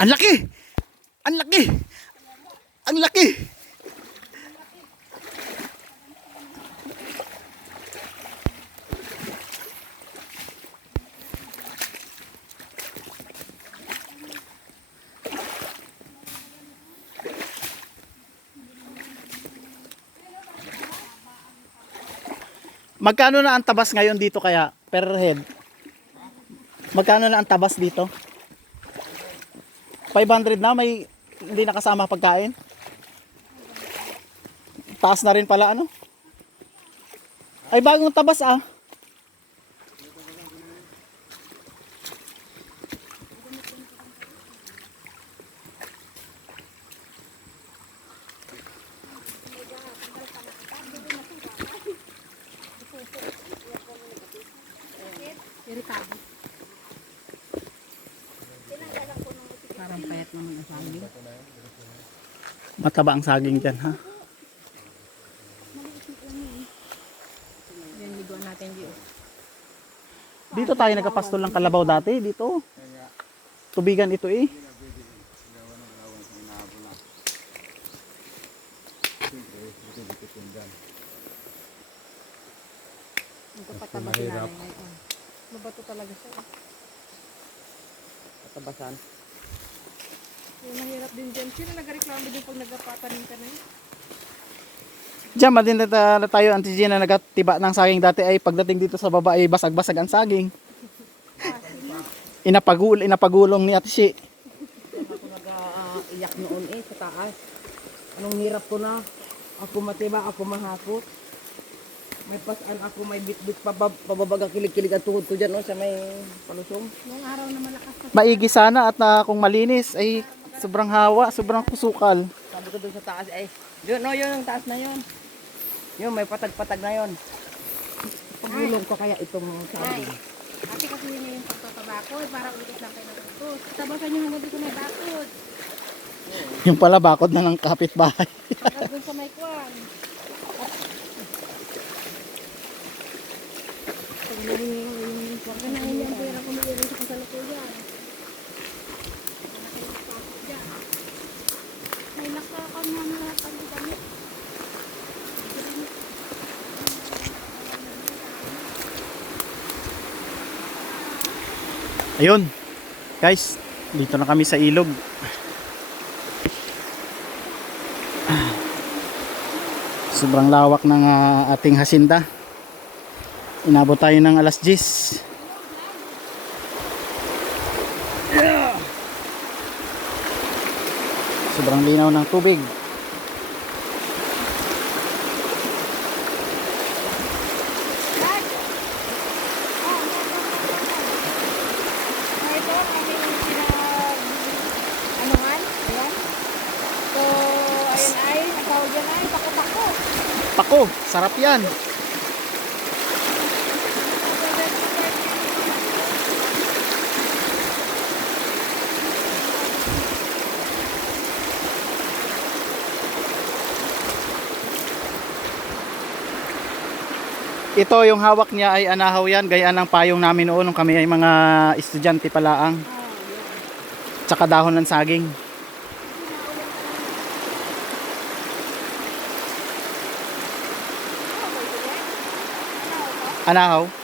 Ang laki! Ang laki! Ang laki! Magkano na ang tabas ngayon dito kaya per head? Magkano na ang tabas dito? 500 na may hindi nakasama pagkain. Taas na rin pala ano? Ay bagong tabas ah. Irritado. Parang payat naman ang saging. Mataba ang saging dyan ha. Yan, liguan natin yun. Dito tayo nagkapastol ng kalabaw dati dito. Tubigan ito eh. Ang kapataba si nanay ngayon. Mabato talaga siya. Katabasan. Yung mahirap din dyan. Sino nagreklamo din pag nagpapatanim ka na yun? Diyan madin na ta- na tayo Auntie Gina nagatiba ng saging dati ay pagdating dito sa baba ay basag-basag ang saging. Inapagul, inapagulong ni Ate Shi. Ako nag-iyak noon eh sa taas. Anong hirap ko na. Ako matiba, ako mahakot. May pasan ako, may bit-bit pabab, pababaga kilig-kilig ang tuhod ko dyan no, sa may palusong. Noong araw na malakas Maigi sana at na kung malinis ay sobrang hawa, sobrang kusukal. Sabi ko doon sa taas ay, yun no, yun ang taas na yun. Yun, may patag-patag na yun. Pagulong ko kaya itong sabi. Ate kasi yun yung pagtatabakod. Parang utos lang kayo ng utos. Tabasan nyo hanggang dito na bakod. Yung pala bakod na ng kapitbahay. Hanggang dun sa may kwan. Huwag ka na yung pera kumili sa kasalukuyan. May lakakan mo na lahat ang damit. Ayun. Guys, dito na kami sa ilog. Sobrang lawak ng ah, ating hasinda. Inabot tayo ng alas 10. Yeah. Sobrang linaw ng tubig. Ah, ito kami pinag anuhan, ayan. So, ayun ay, ang tawag dyan ay, bako-bako. Pako, sarap yan. Ito yung hawak niya ay anahaw yan, gayaan ng payong namin noon nung kami ay mga estudyante palaang. Tsaka dahon ng saging. Anahaw?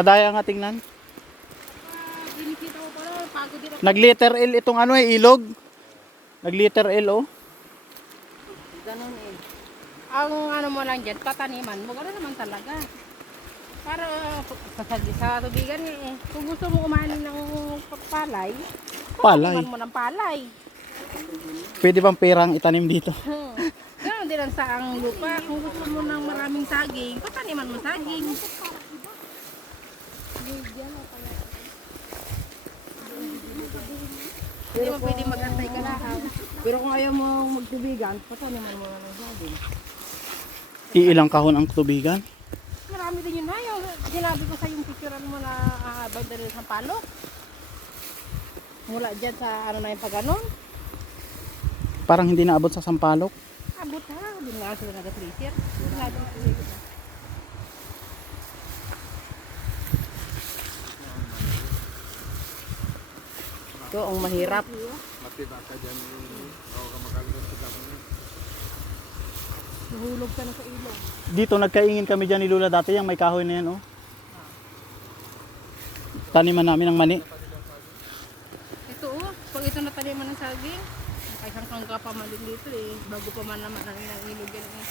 Madaya nga tingnan. Ah, Ginikita ko pala, pagod din ako. Nag letter L itong ano eh, ilog. Nag letter L oh. Ganon eh. Ang ano mo lang dyan, tataniman mo, gano'n naman talaga. Para sa, tubigan eh. Kung gusto mo kumain ng palay, Palay. mo ng palay. Pwede bang perang itanim dito? Hmm. Ganun depende lang sa ang lupa. Kung gusto mo ng maraming saging, pataniman mo saging. Hindi mo pwede mag-antay ka lang. Pero kung ayaw mo magtubigan, pataniman mo na ng saging. Iilang kahon ang tubigan? Marami din yun na. Yung sinabi ko sa yung picturean mo na uh, banda rin sa palok. Mula dyan sa ano na yung pag-anon. Parang hindi naabot sa sampalok. Abot ha. Hindi nga sila nag-freezer. Hindi nga Ito ang mahirap. Nahulog ka na sa ilog. Dito nagkaingin kami dyan ni Lula dati, yung may kahoy na yan, oh. Taniman namin ng mani. Ito oh, pag ito nataniman ng saging, ay isang kangga pa man din dito eh. Bago pa man naman ang ilog yan eh.